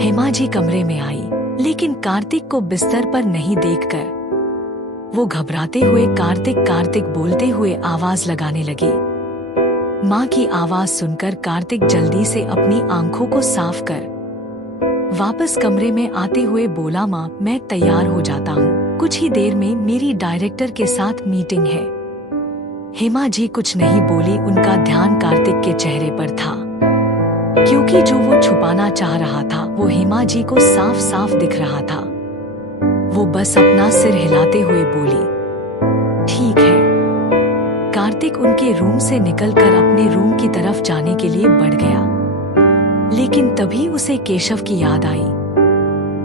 हेमा जी कमरे में आई, लेकिन कार्तिक को बिस्तर पर नहीं देखकर वो घबराते हुए कार्तिक कार्तिक बोलते हुए आवाज लगाने लगी। माँ की आवाज सुनकर कार्तिक जल्दी से अपनी आंखों को साफ कर वापस कमरे में आते हुए बोला, माँ मैं तैयार हो जाता हूँ, कुछ ही देर में मेरी डायरेक्टर के साथ मीटिंग है। हेमा जी कुछ नहीं बोली, उनका ध्यान कार्तिक के चेहरे पर था, क्योंकि जो वो छुपाना चाह रहा था वो हेमा जी को साफ साफ दिख रहा था। वो बस अपना सिर हिलाते हुए बोली, ठीक है। कार्तिक उनके रूम से निकलकर अपने रूम की तरफ जाने के लिए बढ़ गया, लेकिन तभी उसे केशव की याद आई।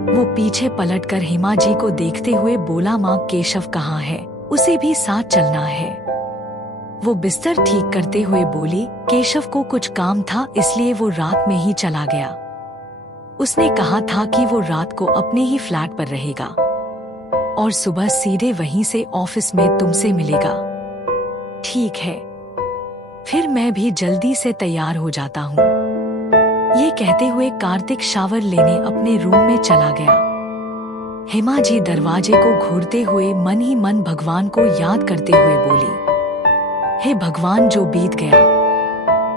वो पीछे पलटकर हेमा जी को देखते हुए बोला, माँ केशव कहाँ है, उसे भी साथ चलना है। वो बिस्तर ठीक करते हुए बोली, केशव को कुछ काम था इसलिए वो रात में ही चला गया। उसने कहा था कि वो रात को अपने ही फ्लैट पर रहेगा और सुबह सीधे वहीं से ऑफिस में तुमसे मिलेगा। ठीक है, फिर मैं भी जल्दी से तैयार हो जाता हूँ। ये कहते हुए कार्तिक शावर लेने अपने रूम में चला गया। हेमा जी दरवाजे को घूरते हुए मन ही मन भगवान को याद करते हुए बोली, हे भगवान, जो बीत गया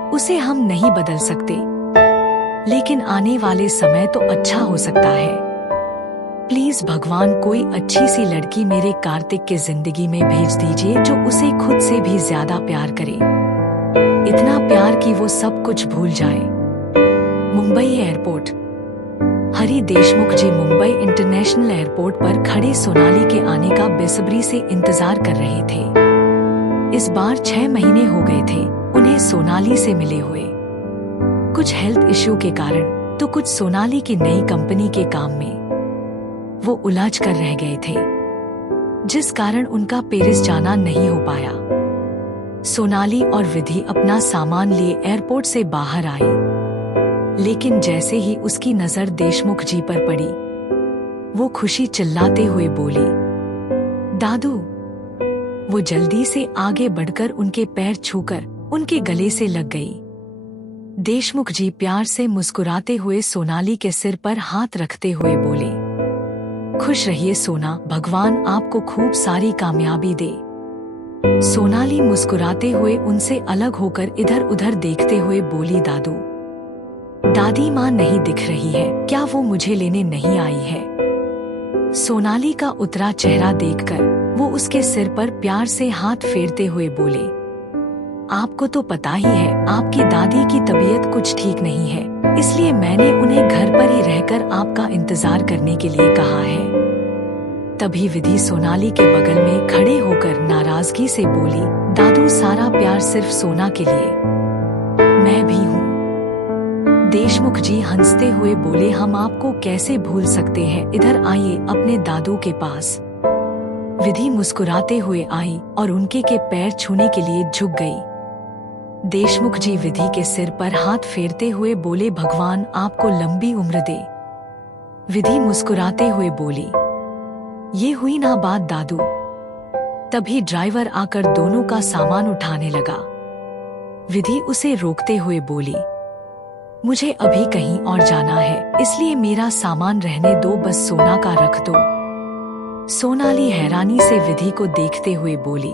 उसे हम नहीं बदल सकते, लेकिन आने वाले समय तो अच्छा हो सकता है। प्लीज भगवान, कोई अच्छी सी लड़की मेरे कार्तिक के जिंदगी में भेज दीजिए जो उसे खुद से भी ज्यादा प्यार करे, इतना प्यार कि वो सब कुछ भूल जाए। मुंबई एयरपोर्ट। हरी देशमुख जी मुंबई इंटरनेशनल एयरपोर्ट पर खड़े सोनाली के आने का बेसब्री से इंतजार कर रहे थे। इस बार 6 महीने हो गए थे उन्हें सोनाली से मिले हुए। कुछ हेल्थ इश्यू के कारण तो कुछ सोनाली की नई कंपनी के काम में वो उलझ कर रह गए थे, जिस कारण उनका पेरिस जाना नहीं हो पाया। सोनाली और विधि अपना सामान लिए एयरपोर्ट से बाहर आई, लेकिन जैसे ही उसकी नजर देशमुख जी पर पड़ी, वो खुशी चिल्लाते हुए बोली, दादू। वो जल्दी से आगे बढ़कर उनके पैर छूकर उनके गले से लग गई। देशमुख जी प्यार से मुस्कुराते हुए सोनाली के सिर पर हाथ रखते हुए बोले, खुश रहिए सोना, भगवान आपको खूब सारी कामयाबी दे। सोनाली मुस्कुराते हुए उनसे अलग होकर इधर उधर देखते हुए बोली, दादू दादी माँ नहीं दिख रही है क्या, वो मुझे लेने नहीं आई है? सोनाली का उतरा चेहरा देखकर वो उसके सिर पर प्यार से हाथ फेरते हुए बोले, आपको तो पता ही है आपकी दादी की तबीयत कुछ ठीक नहीं है, इसलिए मैंने उन्हें घर पर ही रहकर आपका इंतजार करने के लिए कहा है। तभी विधि सोनाली के बगल में खड़े होकर नाराजगी से बोली, दादू सारा प्यार सिर्फ सोना के लिए, मैं भी हूँ। देशमुख जी हंसते हुए बोले, हम आपको कैसे भूल सकते हैं, इधर आइए अपने दादू के पास। विधि मुस्कुराते हुए आई और उनके के पैर छूने के लिए झुक गई। देशमुख जी विधि के सिर पर हाथ फेरते हुए बोले, भगवान आपको लंबी उम्र दे। विधि मुस्कुराते हुए बोली, ये हुई ना बात दादू। तभी ड्राइवर आकर दोनों का सामान उठाने लगा। विधि उसे रोकते हुए बोली, मुझे अभी कहीं और जाना है, इसलिए मेरा सामान रहने दो, बस सोना का रख दो। सोनाली हैरानी से विधि को देखते हुए बोली,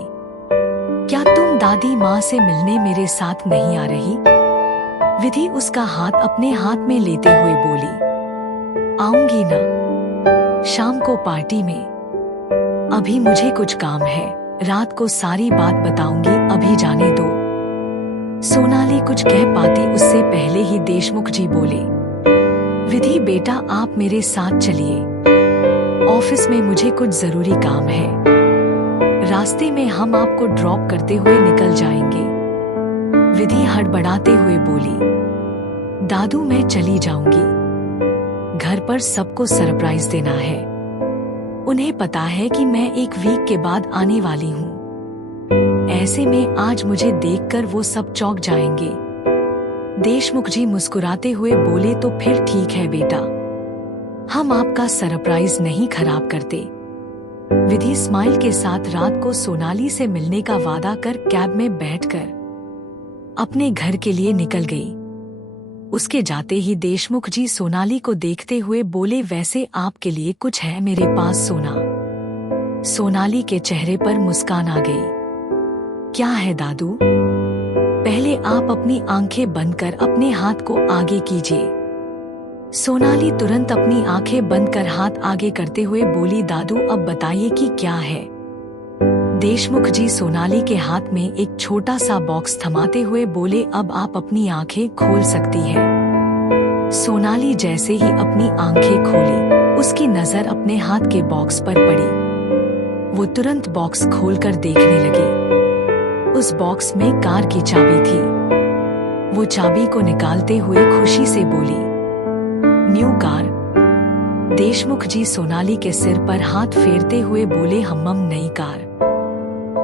क्या तुम दादी माँ से मिलने मेरे साथ नहीं आ रही? विधि उसका हाथ अपने हाथ में लेते हुए बोली, आऊंगी ना, शाम को पार्टी में। अभी मुझे कुछ काम है, रात को सारी बात बताऊंगी, अभी जाने दो। सोनाली कुछ कह पाती उससे पहले ही देशमुख जी बोले, विधि बेटा आप मेरे साथ चलिए, ऑफिस में मुझे कुछ जरूरी काम है, रास्ते में हम आपको ड्रॉप करते हुए निकल जाएंगे। विधि हड़बड़ाते हुए बोली, दादू मैं चली जाऊंगी, घर पर सबको सरप्राइज देना है, उन्हें पता है कि मैं एक वीक के बाद आने वाली हूँ, ऐसे में आज मुझे देखकर वो सब चौंक जाएंगे। देशमुख जी मुस्कुराते हुए बोले, तो फिर ठीक है बेटा, हम आपका सरप्राइज नहीं खराब करते। विधि स्माइल के साथ रात को सोनाली से मिलने का वादा कर कैब में बैठकर अपने घर के लिए निकल गई। उसके जाते ही देशमुख जी सोनाली को देखते हुए बोले, वैसे आपके लिए कुछ है मेरे पास सोना। सोनाली के चेहरे पर मुस्कान आ गई। क्या है दादू? पहले आप अपनी आंखें बंद कर अपने हाथ को आगे कीजिए। सोनाली तुरंत अपनी आंखें बंद कर हाथ आगे करते हुए बोली, दादू अब बताइए कि क्या है। देशमुख जी सोनाली के हाथ में एक छोटा सा बॉक्स थमाते हुए बोले, अब आप अपनी आंखें खोल सकती है। सोनाली जैसे ही अपनी आंखें खोली, उसकी नजर अपने हाथ के बॉक्स पर पड़ी। वो तुरंत बॉक्स खोलकर देखने लगी। उस बॉक्स में कार की चाबी थी। वो चाबी को निकालते हुए खुशी से बोली, न्यू कार। देशमुख जी सोनाली के सिर पर हाथ फेरते हुए बोले, हम्मम नई कार।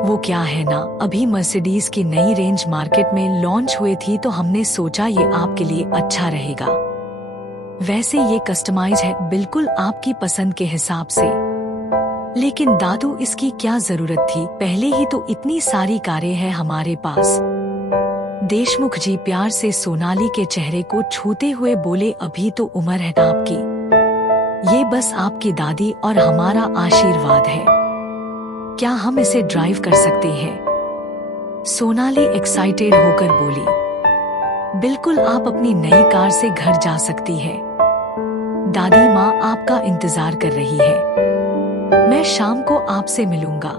वो क्या है ना, अभी मर्सिडीज की नई रेंज मार्केट में लॉन्च हुई थी तो हमने सोचा ये आपके लिए अच्छा रहेगा। वैसे ये कस्टमाइज है, बिल्कुल आपकी पसंद के हिसाब से। लेकिन दादू इसकी क्या जरूरत थी, पहले ही तो इतनी सारी कारें हैं हमारे पास। देशमुख जी प्यार से सोनाली के चेहरे को छूते हुए बोले, अभी तो उम्र है आपकी, ये बस आपकी दादी और हमारा आशीर्वाद है। क्या हम इसे ड्राइव कर सकते हैं? सोनाली एक्साइटेड होकर बोली, बिल्कुल आप अपनी नई कार से घर जा सकती है। दादी माँ आपका इंतजार कर रही है। मैं शाम को आपसे मिलूंगा,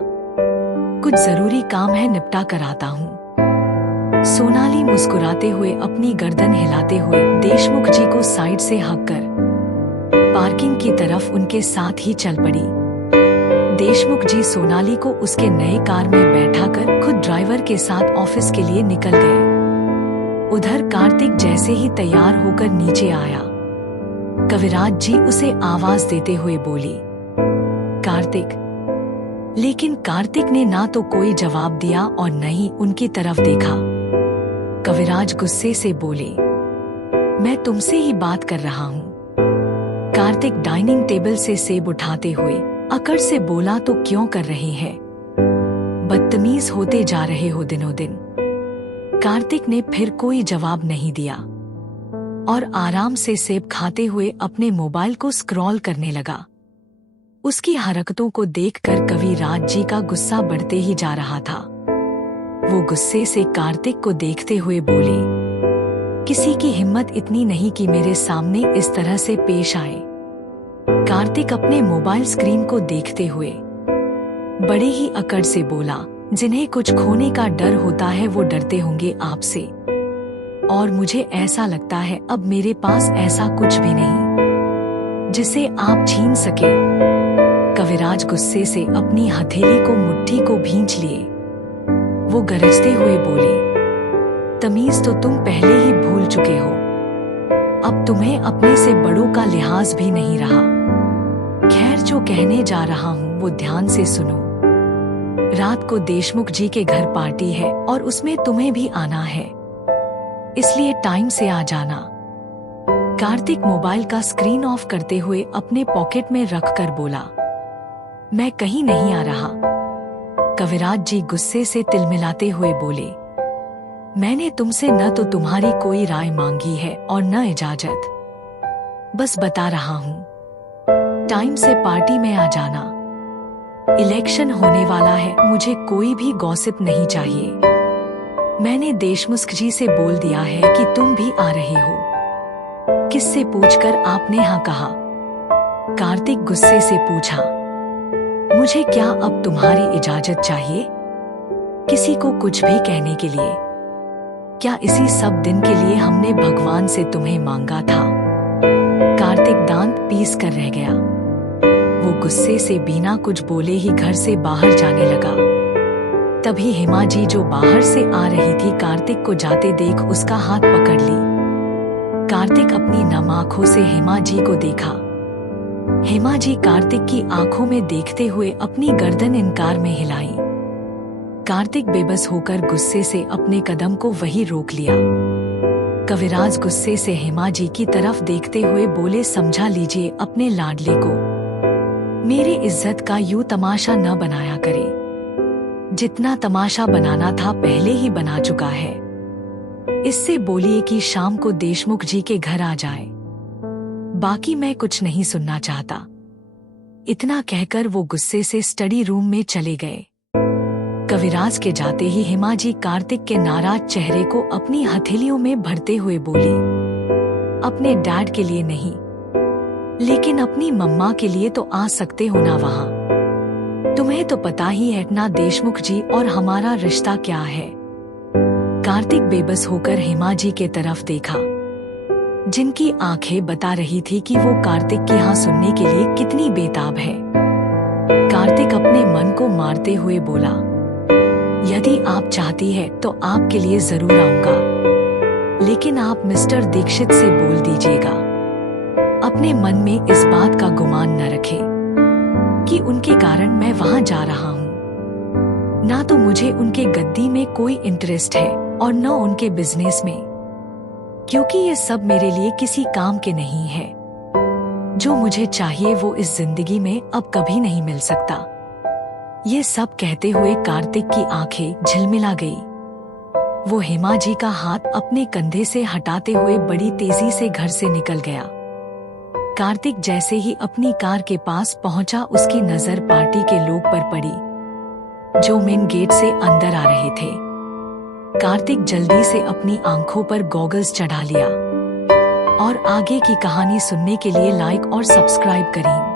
कुछ जरूरी काम है, निपटा कर आता हूँ। सोनाली मुस्कुराते हुए अपनी गर्दन हिलाते हुए देशमुख जी को साइड से हक कर पार्किंग की तरफ उनके साथ ही चल पड़ी। देशमुख जी सोनाली को उसके नए कार में बैठाकर खुद ड्राइवर के साथ ऑफिस के लिए निकल गए। उधर कार्तिक जैसे ही तैयार होकर नीचे आया, कविराज जी उसे आवाज देते हुए बोली, कार्तिक। लेकिन कार्तिक ने ना तो कोई जवाब दिया और न ही उनकी तरफ देखा। कविराज गुस्से से बोले, मैं तुमसे ही बात कर रहा हूँ। कार्तिक डाइनिंग टेबल से सेब उठाते हुए अकड़ से बोला, तो क्यों कर रहे हैं? बदतमीज होते जा रहे हो दिनों दिन। कार्तिक ने फिर कोई जवाब नहीं दिया और आराम से सेब खाते हुए अपने मोबाइल को स्क्रॉल करने लगा। उसकी हरकतों को देखकर कविराज जी का गुस्सा बढ़ते ही जा रहा था। वो गुस्से से कार्तिक को देखते हुए बोले, किसी की हिम्मत इतनी नहीं कि मेरे सामने इस तरह से पेश आए। कार्तिक अपने मोबाइल स्क्रीन को देखते हुए बड़े ही अकड़ से बोला, जिन्हें कुछ खोने का डर होता है वो डरते होंगे आपसे, और मुझे ऐसा लगता है अब मेरे पास ऐसा कुछ भी नहीं जिसे आप छीन सके। कविराज गुस्से से अपनी हथेली को मुट्ठी को भींच लिए। वो गरजते हुए बोले, तमीज तो तुम पहले ही भूल चुके हो, अब तुम्हें अपने से बड़ों का लिहाज भी नहीं रहा। खैर, जो कहने जा रहा हूँ वो ध्यान से सुनो। रात को देशमुख जी के घर पार्टी है और उसमें तुम्हें भी आना है, इसलिए टाइम से आ जाना। कार्तिक मोबाइल का स्क्रीन ऑफ करते हुए अपने पॉकेट में रखकर बोला, मैं कहीं नहीं आ रहा। कविराज जी गुस्से से तिलमिलाते हुए बोले, मैंने तुमसे न तो तुम्हारी कोई राय मांगी है और न इजाजत, बस बता रहा हूँ टाइम से पार्टी में आ जाना। इलेक्शन होने वाला है, मुझे कोई भी गॉसिप नहीं चाहिए। मैंने देशमुख जी से बोल दिया है कि तुम भी आ रहे हो। किससे पूछकर आपने हाँ कहा? कार्तिक गुस्से से पूछा, मुझे क्या अब तुम्हारी इजाजत चाहिए किसी को कुछ भी कहने के लिए? क्या इसी सब दिन के लिए हमने भगवान से तुम्हें मांगा था? कार्तिक दांत पीस कर रह गया। वो गुस्से से बिना कुछ बोले ही घर से बाहर जाने लगा। तभी हेमा जी जो बाहर से आ रही थी, कार्तिक को जाते देख उसका हाथ पकड़ ली। कार्तिक अपनी नम आंखों से हेमा जी को देखा। हेमा जी कार्तिक की आंखों में देखते हुए अपनी गर्दन इनकार में हिलाई। कार्तिक बेबस होकर गुस्से से अपने कदम को वहीं रोक लिया। कविराज गुस्से से हेमा जी की तरफ देखते हुए बोले, समझा लीजिए अपने लाडले को, मेरी इज्जत का यूं तमाशा न बनाया करे। जितना तमाशा बनाना था पहले ही बना चुका है। इससे बोलिए कि शाम को देशमुख जी के घर आ जाए, बाकी मैं कुछ नहीं सुनना चाहता। इतना कहकर वो गुस्से से स्टडी रूम में चले गए। कविराज के जाते ही हेमा जी कार्तिक के नाराज चेहरे को अपनी हथेलियों में भरते हुए बोली, अपने डैड के लिए नहीं, लेकिन अपनी मम्मा के लिए तो आ सकते हो ना वहां। तुम्हें तो पता ही है ना देशमुख जी और हमारा रिश्ता क्या है। कार्तिक बेबस होकर हेमा जी के तरफ देखा, जिनकी आंखें बता रही थी कि वो कार्तिक की हाँ सुनने के लिए कितनी बेताब है। कार्तिक अपने मन को मारते हुए बोला, यदि आप चाहती है तो आपके लिए जरूर आऊंगा, लेकिन आप मिस्टर दीक्षित से बोल दीजिएगा, अपने मन में इस बात का गुमान न रखें कि उनके कारण मैं वहां जा रहा हूं। ना तो मुझे उनके गद्दी में कोई इंटरेस्ट है और न उनके बिजनेस में, क्योंकि ये सब मेरे लिए किसी काम के नहीं है। जो मुझे चाहिए वो इस जिंदगी में अब कभी नहीं मिल सकता। ये सब कहते हुए कार्तिक की आंखें झिलमिला गई। वो हेमा जी का हाथ अपने कंधे से हटाते हुए बड़ी तेजी से घर से निकल गया। कार्तिक जैसे ही अपनी कार के पास पहुंचा, उसकी नजर पार्टी के लोग पर पड़ी जो मेन गेट से अंदर आ रहे थे। कार्तिक जल्दी से अपनी आंखों पर गॉगल्स चढ़ा लिया और आगे की कहानी सुनने के लिए लाइक और सब्सक्राइब करें।